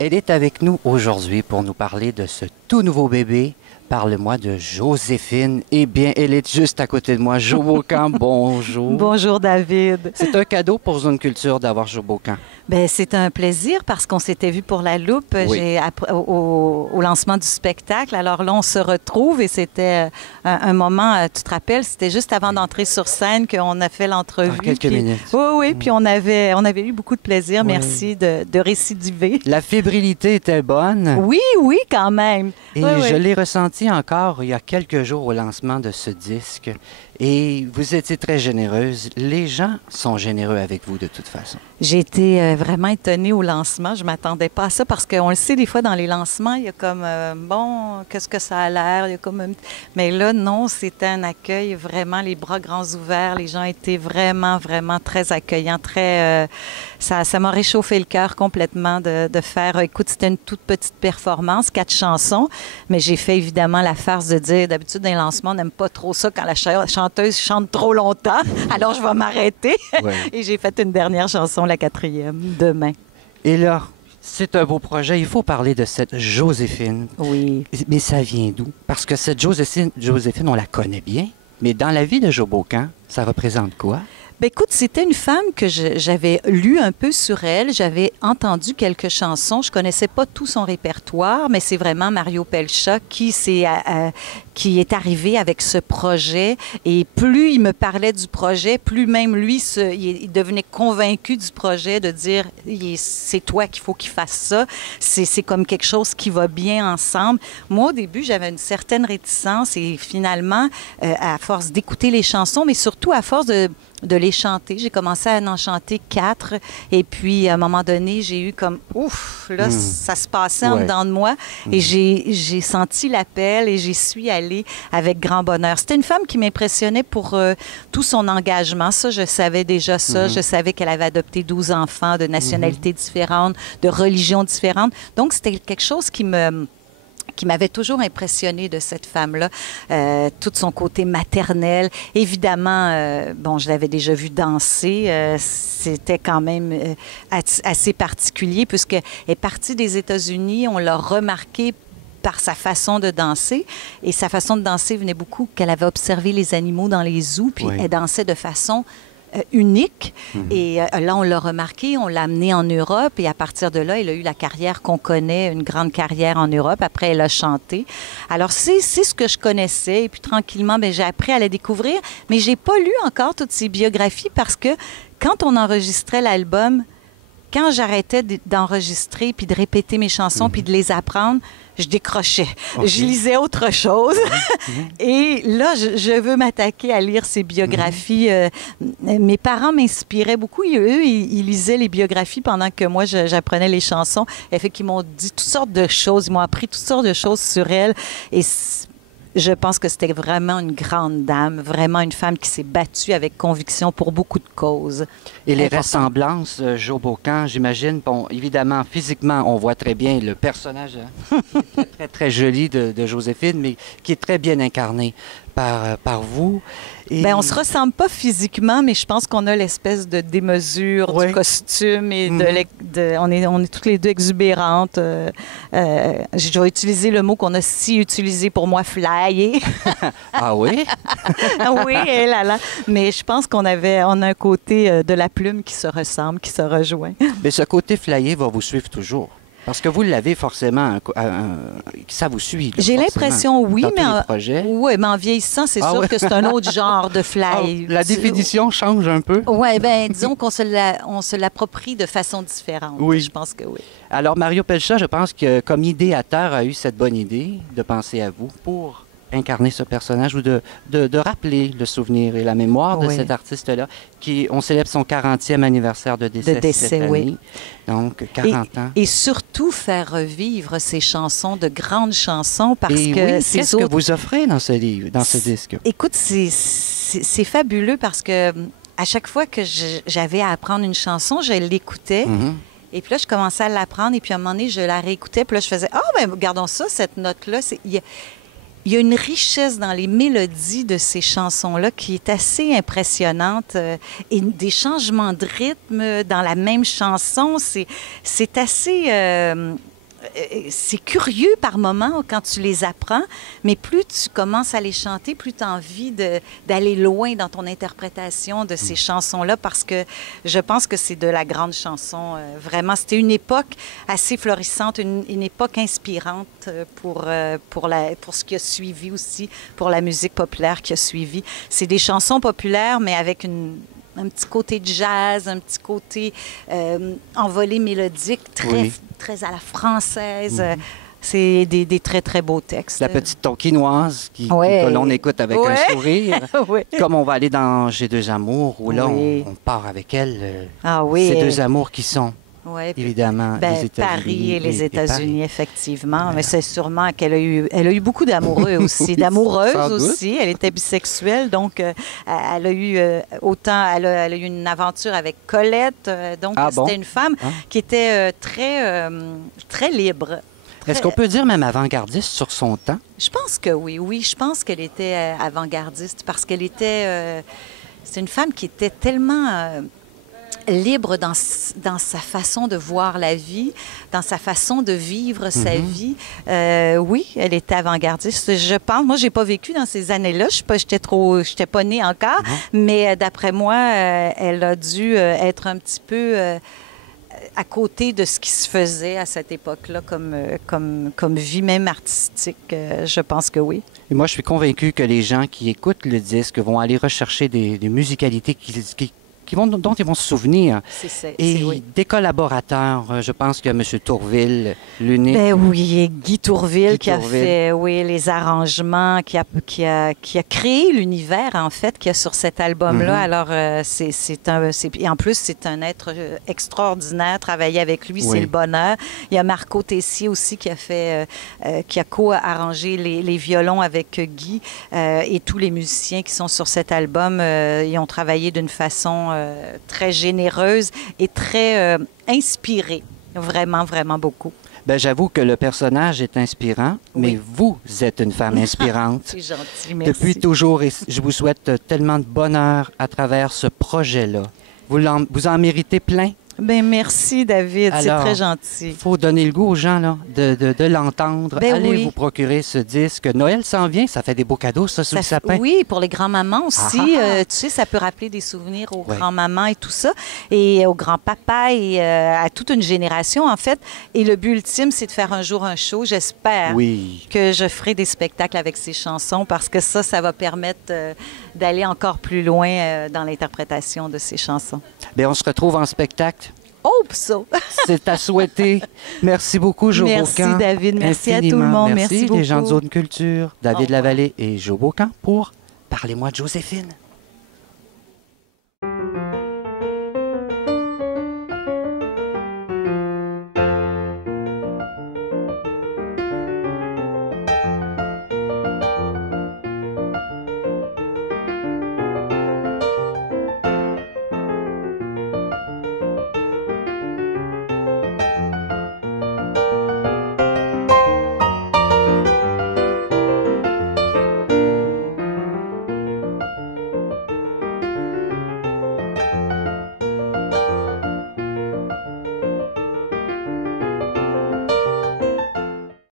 Elle est avec nous aujourd'hui pour nous parler de ce tout nouveau bébé. Parle-moi de Joséphine. Eh bien, elle est juste à côté de moi. Jo Beaucamp, bonjour. Bonjour David. C'est un cadeau pour Zone Culture d'avoir Jo Beaucamp. Ben, c'est un plaisir parce qu'on s'était vu pour la loupe au lancement du spectacle. Alors là, on se retrouve et c'était un moment, tu te rappelles, c'était juste avant d'entrer sur scène qu'on a fait l'entrevue. En quelques minutes. Oui, puis on avait eu beaucoup de plaisir. Oui. Merci de récidiver. La fébrilité était bonne. Oui, quand même. Et je l'ai ressenti encore il y a quelques jours au lancement de ce disque. Et vous étiez très généreuse. Les gens sont généreux avec vous de toute façon. J'ai été vraiment étonnée au lancement. Je ne m'attendais pas à ça parce qu'on le sait, des fois, dans les lancements, il y a comme, bon, qu'est-ce que ça a l'air? Il y a comme Mais là, non, c'était un accueil vraiment les bras grands ouverts. Les gens étaient vraiment, vraiment très accueillants. Ça m'a réchauffé le cœur complètement de faire... Écoute, c'était une toute petite performance, 4 chansons, mais j'ai fait évidemment la farce de dire, d'habitude, dans les lancements, on n'aime pas trop ça quand la chanteuse chante trop longtemps, alors je vais m'arrêter. Ouais. Et j'ai fait une dernière chanson, la 4e, demain. Et là, c'est un beau projet. Il faut parler de cette Joséphine. Oui. Mais ça vient d'où? Parce que cette Joséphine, on la connaît bien, mais dans la vie de Jo Beaucamp, ça représente quoi? Bien, écoute, c'était une femme que j'avais lu un peu sur elle. J'avais entendu quelques chansons. Je connaissais pas tout son répertoire, mais c'est vraiment Mario Pelchat qui est arrivé avec ce projet. Et plus il me parlait du projet, plus même lui, il devenait convaincu du projet, de dire c'est toi qu'il faut qu'il fasse ça. C'est comme quelque chose qui va bien ensemble. Moi, au début, j'avais une certaine réticence et finalement, à force d'écouter les chansons, mais surtout à force de les chanter. J'ai commencé à en chanter 4 et puis à un moment donné, j'ai eu comme ouf, là, ça se passait en dedans de moi et j'ai senti l'appel et j'y suis allée avec grand bonheur. C'était une femme qui m'impressionnait pour tout son engagement. Ça, je savais déjà ça. Je savais qu'elle avait adopté 12 enfants de nationalités différentes, de religions différentes. Donc, c'était quelque chose qui m'avait toujours impressionnée de cette femme-là, tout son côté maternel. Évidemment, bon, je l'avais déjà vue danser. C'était quand même assez particulier puisqu'elle est partie des États-Unis. On l'a remarqué par sa façon de danser. Et sa façon de danser venait beaucoup qu'elle avait observé les animaux dans les zoos, puis elle dansait de façon unique. Et là, on l'a remarqué, on l'a amenée en Europe et à partir de là, elle a eu la carrière qu'on connaît, une grande carrière en Europe. Après, elle a chanté. Alors, c'est ce que je connaissais et puis tranquillement, bien, j'ai appris à la découvrir, mais j'ai pas lu encore toutes ses biographies parce que quand on enregistrait l'album, quand j'arrêtais d'enregistrer puis de répéter mes chansons puis de les apprendre, je décrochais. Okay. Je lisais autre chose. Et là, je veux m'attaquer à lire ses biographies. Mes parents m'inspiraient beaucoup. Eux, ils lisaient les biographies pendant que moi, j'apprenais les chansons. Et fait qu'ils m'ont dit toutes sortes de choses. Ils m'ont appris toutes sortes de choses sur elle. Et je pense que c'était vraiment une grande dame, vraiment une femme qui s'est battue avec conviction pour beaucoup de causes. Et les ressemblances, Jo Beaucamp, j'imagine, bon, évidemment, physiquement, on voit très bien le personnage très, très, très joli de Joséphine, mais qui est très bien incarné par vous. Et... Bien, on ne se ressemble pas physiquement, mais je pense qu'on a l'espèce de démesure du costume et on est toutes les deux exubérantes. Je vais utiliser le mot qu'on a si utilisé pour moi, flyer. Ah oui? Oui, là. Mais je pense on a un côté de la plume qui se ressemble, qui se rejoint. Mais ce côté flyer va vous suivre toujours. Parce que vous l'avez forcément, ça vous suit. J'ai l'impression, oui, mais mais en vieillissant, c'est sûr que c'est un autre genre de fly. La définition change un peu? Oui, bien, disons qu'on se l'approprie de façon différente. Oui. Je pense que oui. Alors, Mario Pelchat, je pense que comme idéateur, a eu cette bonne idée de penser à vous pour incarner ce personnage ou de rappeler le souvenir et la mémoire de cet artiste-là. On célèbre son 40e anniversaire de décès cette année. Donc, 40 ans. Et surtout faire revivre ces chansons, de grandes chansons, parce que qu'est-ce que vous offrez dans ce livre, dans ce disque? Écoute, c'est fabuleux parce que à chaque fois que j'avais à apprendre une chanson, je l'écoutais. Et puis là, je commençais à l'apprendre et puis à un moment donné, je la réécoutais. Puis là, je faisais « Ah, bien, regardons ça, cette note-là. » il y a une richesse dans les mélodies de ces chansons-là qui est assez impressionnante. Et des changements de rythme dans la même chanson, c'est assez... c'est curieux par moments quand tu les apprends, mais plus tu commences à les chanter, plus tu as envie d'aller loin dans ton interprétation de ces chansons-là, parce que je pense que c'est de la grande chanson. Vraiment, c'était une époque assez florissante, une époque inspirante pour ce qui a suivi aussi, pour la musique populaire qui a suivi. C'est des chansons populaires, mais avec un petit côté de jazz, un petit côté envolé mélodique, très à la française. C'est des très, très beaux textes. La petite tonkinoise que l'on écoute avec un sourire. Comme on va aller dans J'ai deux amours, où là, on part avec elle. Ces deux amours qui sont... évidemment, les États-Unis. Paris et les États-Unis, effectivement. Voilà. Mais c'est sûrement qu'elle a eu beaucoup d'amoureux aussi, d'amoureuses aussi. Elle était bisexuelle, donc elle a eu elle a eu une aventure avec Colette. Donc, c'était une femme qui était très libre. Est-ce qu'on peut dire même avant-gardiste sur son temps? Je pense que oui. Oui, je pense qu'elle était avant-gardiste parce qu'elle était... c'est une femme qui était tellement... libre dans sa façon de voir la vie, dans sa façon de vivre sa vie. Oui, elle était avant-gardiste. Je pense, moi, j'ai pas vécu dans ces années-là. J'étais pas née encore, mais d'après moi, elle a dû être un petit peu à côté de ce qui se faisait à cette époque-là comme vie même artistique. Je pense que oui. Et moi, je suis convaincue que les gens qui écoutent le disque vont aller rechercher des musicalités dont ils vont se souvenir. Des collaborateurs, je pense qu'il y a M. Tourville, l'unique. Ben oui, Guy Tourville qui a fait les arrangements, qui a créé l'univers, en fait, qu'il y a sur cet album-là. Alors, et en plus, c'est un être extraordinaire. Travailler avec lui, c'est le bonheur. Il y a Marco Tessier aussi qui a co-arrangé les violons avec Guy et tous les musiciens qui sont sur cet album. Ils ont travaillé d'une façon très généreuse et très inspirée. Vraiment, vraiment beaucoup. Bien, j'avoue que le personnage est inspirant, mais vous êtes une femme inspirante. C'est gentil, merci. Depuis toujours, et je vous souhaite tellement de bonheur à travers ce projet-là. Vous en méritez plein. Bien, merci, David. C'est très gentil. Il faut donner le goût aux gens là, de l'entendre. Allez vous procurer ce disque. Noël s'en vient, ça fait des beaux cadeaux, ça, sous le sapin. Oui, pour les grands-mamans aussi. Tu sais, ça peut rappeler des souvenirs aux grands-mamans et tout ça, et aux grands-papas et à toute une génération, en fait. Et le but ultime, c'est de faire un jour un show. J'espère que je ferai des spectacles avec ces chansons parce que ça va permettre d'aller encore plus loin dans l'interprétation de ces chansons. Bien, on se retrouve en spectacle. Hope so. C'est à souhaiter. Merci beaucoup, Jo Beaucamp. Merci, David. Merci à tout le monde. Merci beaucoup. Les gens de Zone Culture, David Lavallée et Jo Beaucamp pour Parlez-moi de Joséphine.